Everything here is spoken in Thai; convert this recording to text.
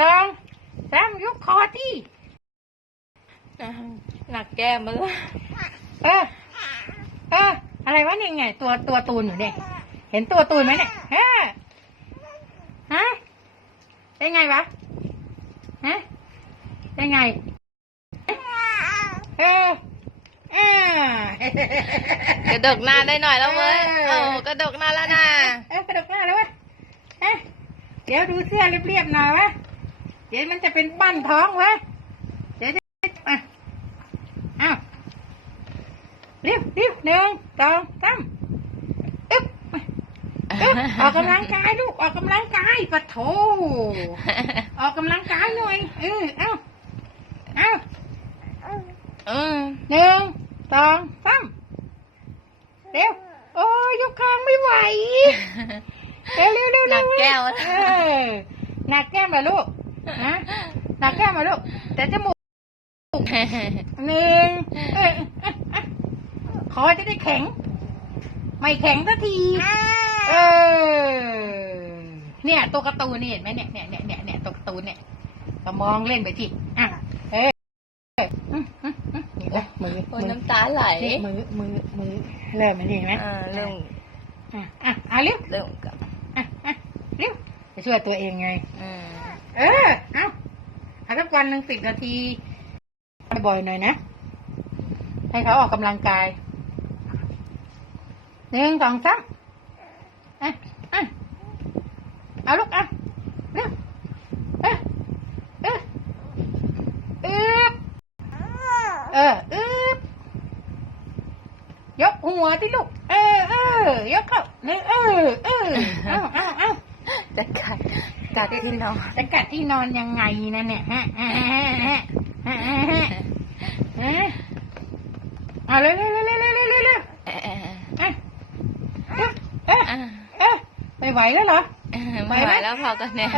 สองสามยกคอที่หนักแก้มมาเลยเออเอออะไรวะนี่ไง ตัวตัวตูนอยู่เนี่ยเห็นตัวตูนไหมเนี่ยฮะฮะได้ไงวะฮะได้ไงเออเออกระดกหน้าได้หน่อยแล้วเว้ยเออโอ้กระดกหน้าแล้วนะเออกระดกหน้าแล้ววะฮะเดี๋ยวดูเสื้อเรียบๆหน่อยวะเดี๋ยวมันจะเป็นปั้นท้องวะเดี๋ยวจะอะอ้าวเร็วเร็วหนึ่งสองสามอึ๊บอึ๊บออกกำลังกายลูกออกกำลังกายปะโถออกกำลังกายหน่อยเออเอ้าเอ้าอืมหนึ่งสองสามเร็วโอ้ยยกคางไม่ไหวเร็วเร็วเร็วหนักแก้วเออหนักแก้มเหรอลูก นะหนักแก้มเหรอลูก แต่จมูกหนึ่งเอยอะอะคอจะได้แข็ง ไม่แข็งสักที เออ เนี่ย ตัวการ์ตูนนี่เห็นไหมเนี่ยเนี่ยเนี่ยเนี่ยเนี่ยตัวการ์ตูนเนี่ยก็มองเล่นไปที่อะเอออืมอืมอืมนี่ละมือโอ้ยมือน้ำตาไหลนี่มือมือมือเริ่มมันเห็นไหมอ่าเริ่มอะอะอะเร็วเริ่มกับอะอะเร็วจะช่วยตัวเองไงอืม เออ เอาเอาสักวันหนึ่งสิบนาที บ่อยๆหน่อยนะ ให้เขาออกกำลังกายหนึ่งสองสามอะอะเอาลูกอะเร็วเออเออเอึบเอออึบยกหัวที่ลูก เออเออยกเข้าเออเออเออเอาเอาเอาจะกัด กัดที่นอนจะกัดที่นอนยังไงนะเนี่ยฮะฮะฮะฮะฮะเอาเร็วเร็วเร็วเร็วเร็วเร็วไม่ไหวแล้วเหรอ ไม่ไหวแล้วพอกันเนี่ย